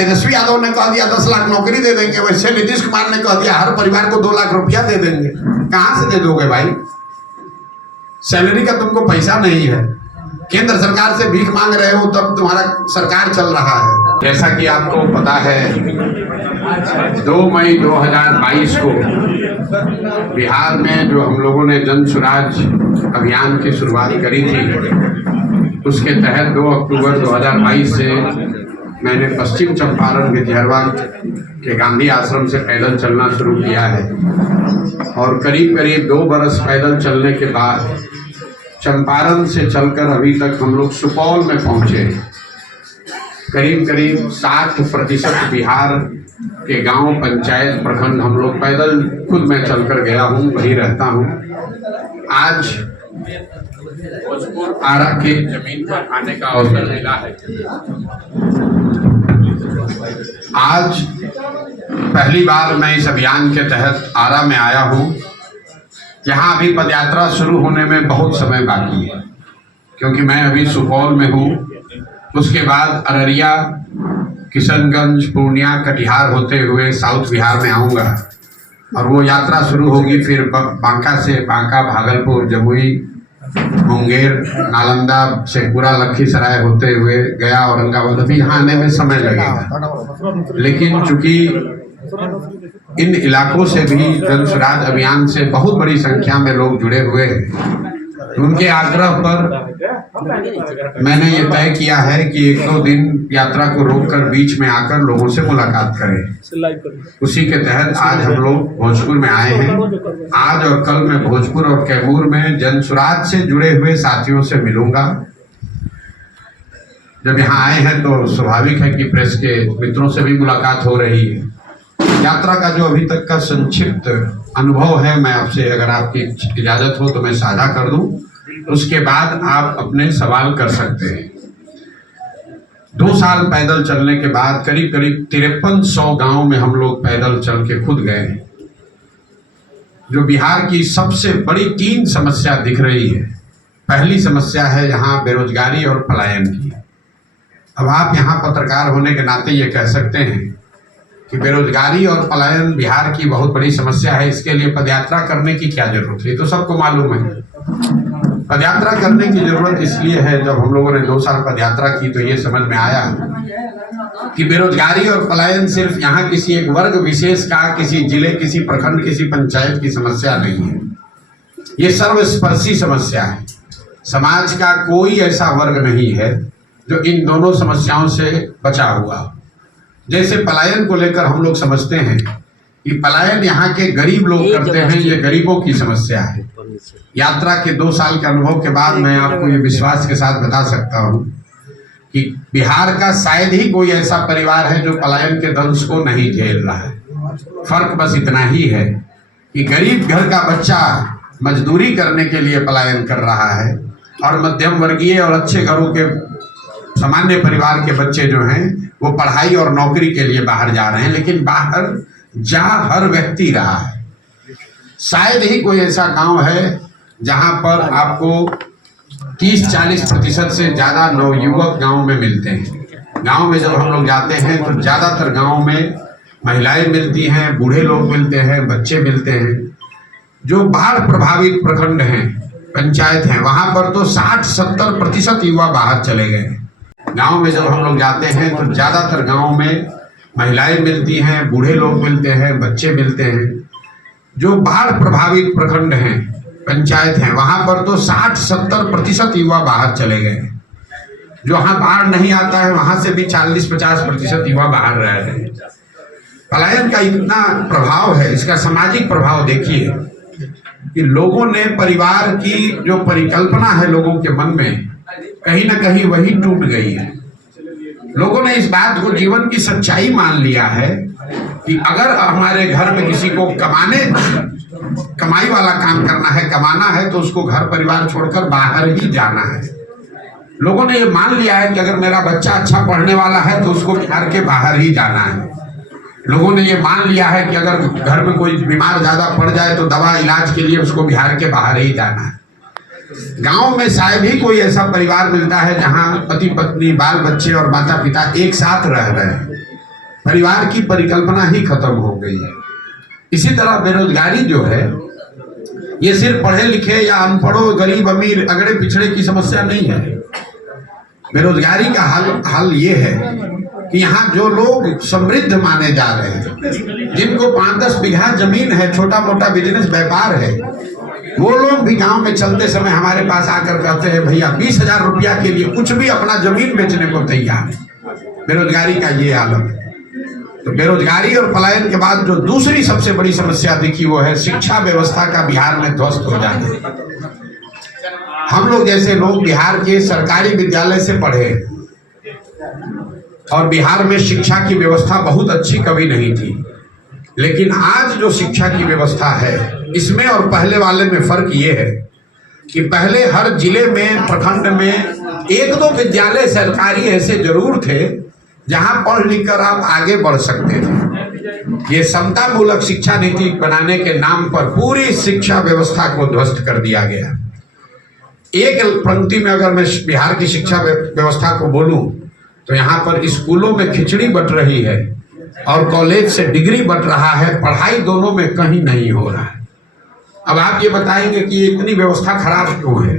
तेजस्वी यादव ने कह दिया 10 लाख नौकरी दे देंगे, वैसे नीतीश कुमार ने कह दिया हर परिवार को 2 लाख रुपया दे देंगे। कहां से दे दोगे भाई? सैलरी का तुमको पैसा नहीं है, केंद्र सरकार से भीख मांग रहे हो, तब तुम्हारा सरकार चल रहा है। जैसा कि आपको पता है 2 मई 2022 को बिहार में जो हम लोगों ने जन स्वराज अभियान की शुरुआत करी थी, उसके तहत 2 अक्टूबर 2022 से मैंने पश्चिम चंपारण भितिहरवा के गांधी आश्रम से पैदल चलना शुरू किया है और करीब करीब 2 बरस पैदल चलने के बाद चंपारण से चलकर अभी तक हम लोग सुपौल में पहुंचे। करीब करीब 60% बिहार के गांव, पंचायत, प्रखंड हम लोग पैदल, खुद मैं चलकर गया हूं, वहीं रहता हूं। आज आरा के जमीन पर आने का अवसर मिला है। आज पहली बार मैं इस अभियान के तहत आरा में आया हूं। यहाँ अभी पदयात्रा शुरू होने में बहुत समय बाकी है, क्योंकि मैं अभी सुपौल में हूँ। उसके बाद अररिया, किशनगंज, पूर्णिया, कटिहार होते हुए साउथ बिहार में आऊँगा और वो यात्रा शुरू होगी फिर बांका से, बांका, भागलपुर, जमुई, मुंगेर, नालंदा, शेखपुरा, लखीसराय होते हुए गया, औरंगाबाद। अभी यहाँ आने में समय लगेगा, लेकिन चूंकि इन इलाकों से भी जन स्वराज अभियान से बहुत बड़ी संख्या में लोग जुड़े हुए हैं, उनके आग्रह पर मैंने ये तय किया है कि 1-2 दिन यात्रा को रोककर बीच में आकर लोगों से मुलाकात करें। उसी के तहत आज हम लोग भोजपुर में आए हैं। आज और कल मैं भोजपुर और कैमूर में जन स्वराज से जुड़े हुए साथियों से मिलूंगा। जब यहाँ आए हैं तो स्वाभाविक है कि प्रेस के मित्रों से भी मुलाकात हो रही है। यात्रा का जो अभी तक का संक्षिप्त अनुभव है, मैं आपसे, अगर आपकी इजाजत हो तो मैं साझा कर दूं, उसके बाद आप अपने सवाल कर सकते हैं। 2 साल पैदल चलने के बाद करीब करीब 5300 गांव में हम लोग पैदल चल के खुद गए हैं। जो बिहार की सबसे बड़ी 3 समस्या दिख रही है। पहली समस्या है यहाँ बेरोजगारी और पलायन की। अब आप यहाँ पत्रकार होने के नाते ये कह सकते हैं कि बेरोजगारी और पलायन बिहार की बहुत बड़ी समस्या है, इसके लिए पदयात्रा करने की क्या जरूरत है? तो सबको मालूम है। पदयात्रा करने की जरूरत इसलिए है, जब हम लोगों ने 2 साल पदयात्रा की तो ये समझ में आया कि बेरोजगारी और पलायन सिर्फ यहाँ किसी एक वर्ग विशेष का, किसी जिले, किसी प्रखंड, किसी पंचायत की समस्या नहीं है। ये सर्वस्पर्शी समस्या है। समाज का कोई ऐसा वर्ग नहीं है जो इन दोनों समस्याओं से बचा हुआ। जैसे पलायन को लेकर हम लोग समझते हैं कि पलायन यहाँ के गरीब लोग करते हैं, ये गरीबों की समस्या है। यात्रा के 2 साल के अनुभव के बाद मैं आपको ये विश्वास के साथ बता सकता हूँ कि बिहार का शायद ही कोई ऐसा परिवार है जो पलायन के दंश को नहीं झेल रहा है। फर्क बस इतना ही है कि गरीब घर का बच्चा मजदूरी करने के लिए पलायन कर रहा है और मध्यम वर्गीय और अच्छे घरों के सामान्य परिवार के बच्चे जो हैं वो पढ़ाई और नौकरी के लिए बाहर जा रहे हैं। लेकिन बाहर जा हर व्यक्ति रहा है। शायद ही कोई ऐसा गांव है जहां पर आपको 30-40% से ज़्यादा नवयुवक गांव में मिलते हैं। गांव में जब हम लोग जाते हैं तो ज़्यादातर गांव में महिलाएं मिलती हैं, बूढ़े लोग मिलते हैं, बच्चे मिलते हैं। जो बाढ़ प्रभावित प्रखंड हैं, पंचायत हैं, वहां पर तो 60-70% युवा बाहर चले गए। गांव में जब हम लोग जाते हैं तो ज़्यादातर गांव में महिलाएं मिलती हैं, बूढ़े लोग मिलते हैं, बच्चे मिलते हैं। जो बाढ़ प्रभावित प्रखंड हैं, पंचायत हैं, वहां पर तो 60-70% युवा बाहर चले गए। जो वहाँ बाढ़ नहीं आता है वहां से भी 40-50% युवा बाहर रह रहे हैं। पलायन का इतना प्रभाव है, इसका सामाजिक प्रभाव देखिए कि लोगों ने परिवार की जो परिकल्पना है लोगों के मन में, कहीं ना कहीं वही टूट गई है। लोगों ने इस बात को जीवन की सच्चाई मान लिया है कि अगर हमारे घर में किसी को कमाई वाला काम करना है, कमाना है, तो उसको घर परिवार छोड़कर बाहर ही जाना है। लोगों ने ये मान लिया है कि अगर मेरा बच्चा अच्छा पढ़ने वाला है तो उसको बिहार के बाहर ही जाना है। लोगों ने ये मान लिया है कि अगर घर में कोई बीमार ज्यादा पड़ जाए तो दवा इलाज के लिए उसको बिहार के बाहर ही जाना है। गांव में शायद ही कोई ऐसा परिवार मिलता है जहां पति पत्नी, बाल बच्चे और माता पिता एक साथ रह रहे हैं। परिवार की परिकल्पना ही खत्म हो गई है। इसी तरह बेरोजगारी जो है, ये सिर्फ पढ़े लिखे या अनपढ़ों, गरीब अमीर, अगड़े पिछड़े की समस्या नहीं है। बेरोजगारी का हल ये है कि यहाँ जो लोग समृद्ध माने जा रहे हैं, जिनको 5-10 बीघा जमीन है, छोटा मोटा बिजनेस व्यापार है, वो लोग भी गांव में चलते समय हमारे पास आकर कहते हैं भैया 20,000 रुपया के लिए कुछ भी अपना जमीन बेचने को तैयार है। बेरोजगारी का ये आलम है। तो बेरोजगारी और पलायन के बाद जो दूसरी सबसे बड़ी समस्या दिखी वो है शिक्षा व्यवस्था का बिहार में ध्वस्त हो जाना। हम लोग जैसे लोग बिहार के सरकारी विद्यालय से पढ़े और बिहार में शिक्षा की व्यवस्था बहुत अच्छी कभी नहीं थी, लेकिन आज जो शिक्षा की व्यवस्था है इसमें और पहले वाले में फर्क ये है कि पहले हर जिले में, प्रखंड में 1-2 विद्यालय सरकारी ऐसे जरूर थे जहां पढ़ लिख कर आप आगे बढ़ सकते थे। ये समता मूलक शिक्षा नीति बनाने के नाम पर पूरी शिक्षा व्यवस्था को ध्वस्त कर दिया गया। एक पंक्ति में अगर मैं बिहार की शिक्षा व्यवस्था को बोलूं तो यहाँ पर स्कूलों में खिचड़ी बंट रही है और कॉलेज से डिग्री बंट रहा है, पढ़ाई दोनों में कहीं नहीं हो रहा है। अब आप ये बताएंगे कि इतनी व्यवस्था खराब क्यों है?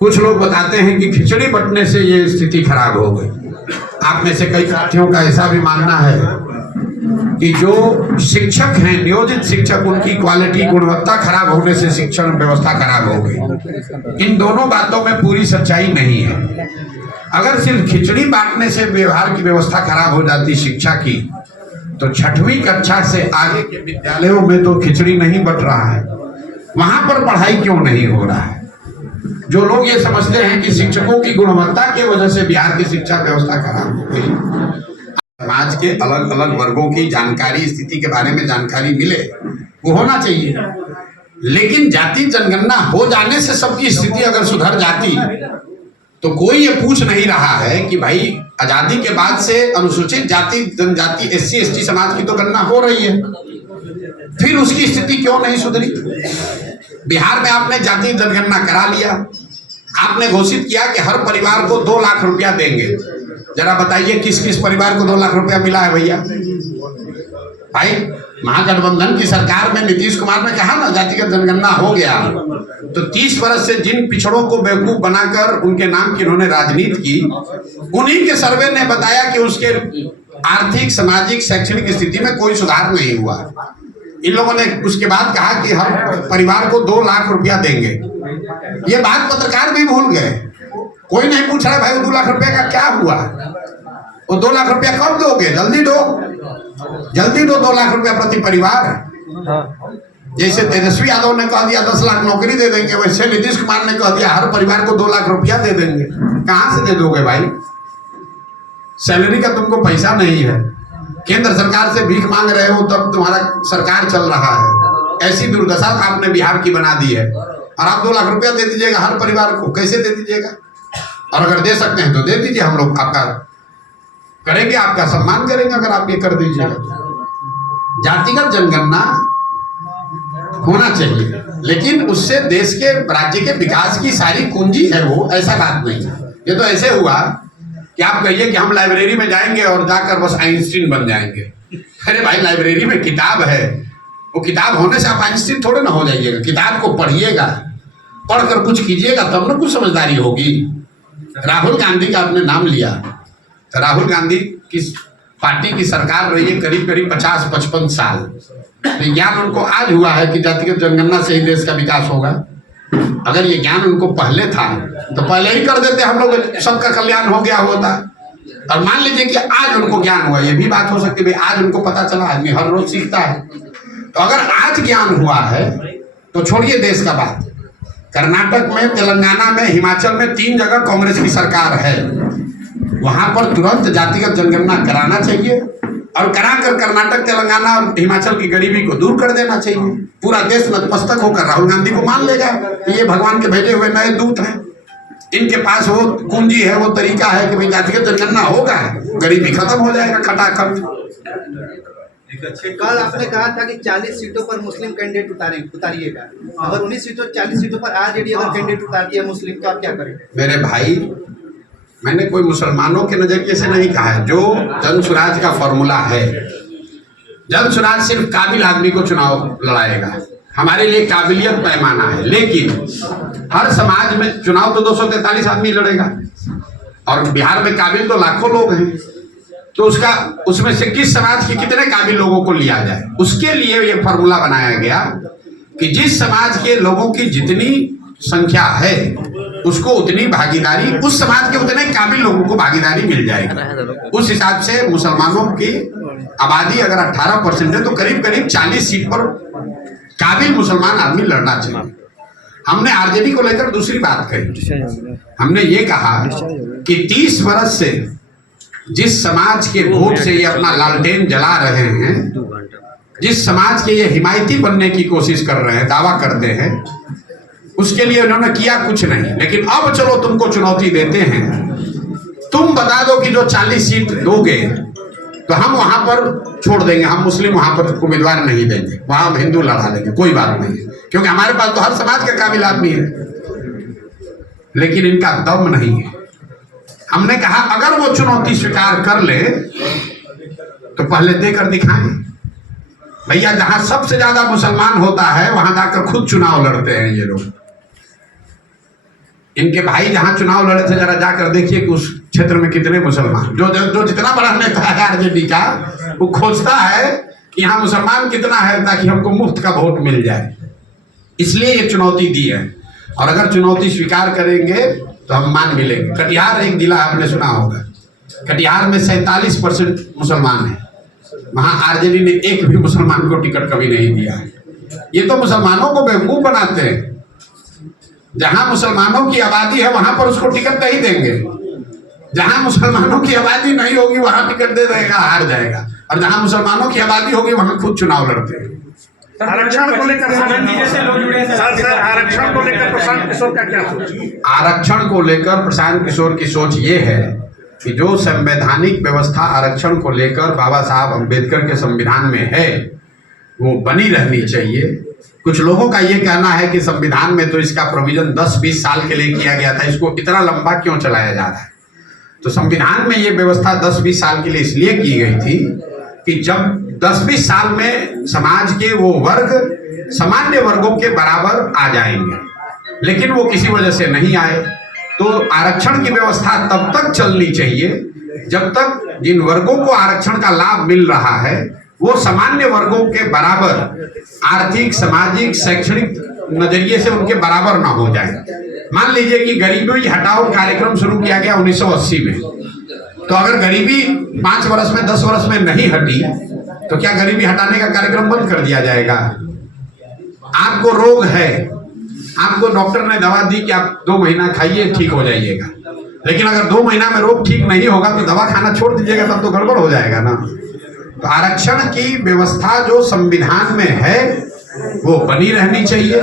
कुछ लोग बताते हैं कि खिचड़ी बंटने से ये स्थिति खराब हो गई। आप में से कई साथियों का ऐसा भी मानना है कि जो शिक्षक हैं, नियोजित शिक्षक, उनकी क्वालिटी, गुणवत्ता खराब होने से शिक्षण व्यवस्था खराब हो गई। इन दोनों बातों में पूरी सच्चाई नहीं है। अगर सिर्फ खिचड़ी बांटने से व्यवहार की व्यवस्था खराब हो जाती शिक्षा की, तो 6वीं कक्षा से आगे के विद्यालयों में तो खिचड़ी नहीं बंट रहा है, वहां पर पढ़ाई क्यों नहीं हो रहा है? जो लोग ये समझते हैं कि शिक्षकों की गुणवत्ता की वजह से बिहार की शिक्षा व्यवस्था खराब हो गई। समाज के अलग अलग वर्गों की जानकारी, स्थिति के बारे में जानकारी मिले, वो होना चाहिए, लेकिन जाति जनगणना हो जाने से सबकी स्थिति अगर सुधर जाती तो कोई ये पूछ नहीं रहा है कि भाई आजादी के बाद से अनुसूचित जाति, जनजाति, SC ST समाज की तो गणना हो रही है, फिर उसकी स्थिति क्यों नहीं सुधरी? बिहार में आपने जाति जनगणना करा लिया, आपने घोषित किया कि हर परिवार को 2 लाख रुपया देंगे। जरा बताइए किस किस परिवार को 2 लाख रुपया मिला है भैया? भाई महागठबंधन की सरकार में नीतीश कुमार ने कहा ना जातिगत जनगणना हो गया, तो 30 वर्ष से जिन पिछड़ों को बेवकूफ बनाकर उनके नाम की उन्होंने राजनीति की, उन्हीं के सर्वे ने बताया कि उसके आर्थिक, सामाजिक, शैक्षणिक स्थिति में कोई सुधार नहीं हुआ। इन लोगों ने उसके बाद कहा कि हर परिवार को 2 लाख रुपया देंगे। ये बात पत्रकार भी भूल गए। कोई नहीं पूछ रहा भाई वो 2 लाख रुपया का क्या हुआ, वो 2 लाख रुपया कब दोगे? जल्दी दो, जल्दी दो 2 लाख रुपया प्रति परिवार। जैसे तेजस्वी यादव ने कह दिया 10 लाख नौकरी दे देंगे, वैसे नीतीश कुमार ने कह दिया हर परिवार को 2 लाख रुपया दे देंगे। कहां से दे दोगे भाई? सैलरी का तुमको पैसा नहीं है, केंद्र सरकार से भीख मांग रहे हो, तब तुम्हारा सरकार चल रहा है। ऐसी दुर्दशा आपने बिहार की बना दी है, और आप 2 लाख रुपया दे दीजिएगा हर परिवार को? कैसे दे दीजिएगा? और अगर दे सकते हैं तो दे दीजिए, हम लोग आपका करेंगे, आपका सम्मान करेंगे अगर आप ये कर दीजिएगा। जातिगत जनगणना होना चाहिए, लेकिन उससे देश के, राज्य के विकास की सारी कुंजी है वो, ऐसा बात नहीं है। ये तो ऐसे हुआ कि आप कहिए कि हम लाइब्रेरी में जाएंगे और जाकर बस आइंस्टीन बन जाएंगे। अरे भाई लाइब्रेरी में किताब है, वो किताब होने से आप आइंस्टीन थोड़े ना हो जाइएगा। किताब को पढ़िएगा, पढ़कर कुछ कीजिएगा तब ना कुछ समझदारी होगी। राहुल गांधी का आपने नाम लिया, तो राहुल गांधी की पार्टी की सरकार रही है करीब करीब 50-55 साल। तो ज्ञान उनको आज हुआ है कि जातिगत जनगणना से ही देश का विकास होगा। अगर ये ज्ञान उनको पहले था तो पहले ही कर देते, हम लोग सबका कल्याण हो गया होता। और मान लीजिए कि आज उनको ज्ञान हुआ, ये भी बात हो सकती है आज उनको पता चला, आदमी हर रोज सीखता है। तो अगर आज ज्ञान हुआ है तो छोड़िए देश का बात, कर्नाटक में, तेलंगाना में, हिमाचल में 3 जगह कांग्रेस की सरकार है, वहां पर तुरंत जातिगत जनगणना कराना चाहिए और कराकर कर्नाटक, तेलंगाना और हिमाचल की गरीबी को दूर कर देना चाहिए। पूरा देश नतमस्तक होकर राहुल गांधी को मान लेगा कि ये भगवान के भेजे हुए नए दूत हैं, इनके पास वो कुंजी है, वो तरीका है कि भाई जातिगत जनगणना होगा, गरीबी खत्म हो जाएगा खटाखट। कल आपने कहा था कि 40 सीटों पर मुस्लिम कैंडिडेट उतारिएगा, अगर 19 सीटों 40 सीटों पर आरजेडी अगर कैंडिडेट उतारती है मुस्लिम, तो आप क्या करेंगे? मेरे भाई, मैंने कोई मुसलमानों के नजरिए से नहीं कहा है। जो जन स्वराज का फॉर्मूला है, जन स्वराज सिर्फ काबिल आदमी को चुनाव लड़ाएगा। हमारे लिए काबिलियत पैमाना है, लेकिन हर समाज में चुनाव तो 243 आदमी लड़ेगा और बिहार में काबिल तो लाखों लोग हैं। तो उसमें से किस समाज के कितने काबिल लोगों को लिया जाए, उसके लिए ये फॉर्मूला बनाया गया कि जिस समाज के लोगों की जितनी संख्या है उसको उतनी भागीदारी, उस समाज के उतने काबिल लोगों को भागीदारी मिल जाएगी। उस हिसाब से मुसलमानों की आबादी अगर 18% है तो करीब करीब 40 सीट पर काबिल मुसलमान आदमी लड़ना चाहिए। हमने आरजेडी को लेकर दूसरी बात कही। हमने ये कहा कि 30 वर्ष से जिस समाज के वोट से ये अपना लालटेन जला रहे हैं, जिस समाज के ये हिमायती बनने की कोशिश कर रहे हैं, दावा करते हैं, उसके लिए उन्होंने किया कुछ नहीं। लेकिन अब चलो तुमको चुनौती देते हैं, तुम बता दो कि जो 40 सीट दोगे तो हम वहां पर छोड़ देंगे, हम मुस्लिम वहां पर उम्मीदवार नहीं देंगे, वहां हम हिंदू लड़ा देंगे, कोई बात नहीं है, क्योंकि हमारे पास तो हर समाज का काबिल आदमी है। लेकिन इनका दम नहीं है। हमने कहा अगर वो चुनौती स्वीकार कर ले तो पहले देकर दिखाएं। भैया जहां सबसे ज्यादा मुसलमान होता है वहां जाकर खुद चुनाव लड़ते हैं ये लोग। इनके भाई जहां चुनाव लड़े थे, जरा जाकर देखिए कि उस क्षेत्र में कितने मुसलमान, जो जितना बड़ा नेता है आरजेडी का, वो खोजता है कि यहाँ मुसलमान कितना है ताकि हमको मुफ्त का वोट मिल जाए। इसलिए ये चुनौती दी है और अगर चुनौती स्वीकार करेंगे तो हम मान भी लेंगे। कटिहार एक जिला आपने सुना होगा, कटिहार में 47% मुसलमान है, वहां आरजेडी ने एक भी मुसलमान को टिकट कभी नहीं दिया है। ये तो मुसलमानों को बेवकूफ बनाते हैं। जहां मुसलमानों की आबादी है वहां पर उसको टिकट नहीं देंगे, जहां मुसलमानों की आबादी नहीं होगी वहां टिकट दे देगा, हार जाएगा, और जहां मुसलमानों की आबादी होगी वहां खुद चुनाव लड़ते हैं। आरक्षण को लेकर आरक्षण को लेकर प्रशांत किशोर का क्या सोच? आरक्षण को लेकर प्रशांत किशोर की सोच ये है कि जो संवैधानिक व्यवस्था आरक्षण को लेकर बाबा साहब अम्बेडकर के संविधान में है वो बनी रहनी चाहिए। कुछ लोगों का ये कहना है कि संविधान में तो इसका प्रोविजन 10-20 साल के लिए किया गया था, इसको इतना लंबा क्यों चलाया जा रहा है। तो संविधान में ये व्यवस्था 10-20 साल के लिए इसलिए की गई थी कि जब 10-20 साल में समाज के वो वर्ग सामान्य वर्गों के बराबर आ जाएंगे, लेकिन वो किसी वजह से नहीं आए। तो आरक्षण की व्यवस्था तब तक चलनी चाहिए जब तक जिन वर्गों को आरक्षण का लाभ मिल रहा है वो सामान्य वर्गों के बराबर आर्थिक, सामाजिक, शैक्षणिक नजरिए से उनके बराबर ना हो जाए। मान लीजिए कि गरीबी हटाओ कार्यक्रम शुरू किया गया 1980 में, तो अगर गरीबी 5 वर्ष में 10 वर्ष में नहीं हटी तो क्या गरीबी हटाने का कार्यक्रम बंद कर दिया जाएगा? आपको रोग है, आपको डॉक्टर ने दवा दी कि आप 2 महीना खाइए ठीक हो जाइएगा, लेकिन अगर 2 महीना में रोग ठीक नहीं होगा तो दवा खाना छोड़ दीजिएगा, तब तो गड़बड़ हो जाएगा ना। तो आरक्षण की व्यवस्था जो संविधान में है वो बनी रहनी चाहिए,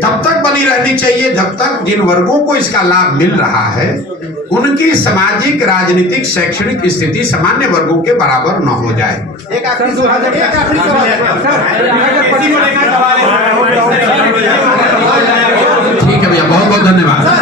तब तक बनी रहनी चाहिए जब तक जिन वर्गों को इसका लाभ मिल रहा है उनकी सामाजिक, राजनीतिक, शैक्षणिक स्थिति सामान्य वर्गों के बराबर न हो जाए। एक आखिरी सवाल ठीक है भैया, बहुत बहुत धन्यवाद।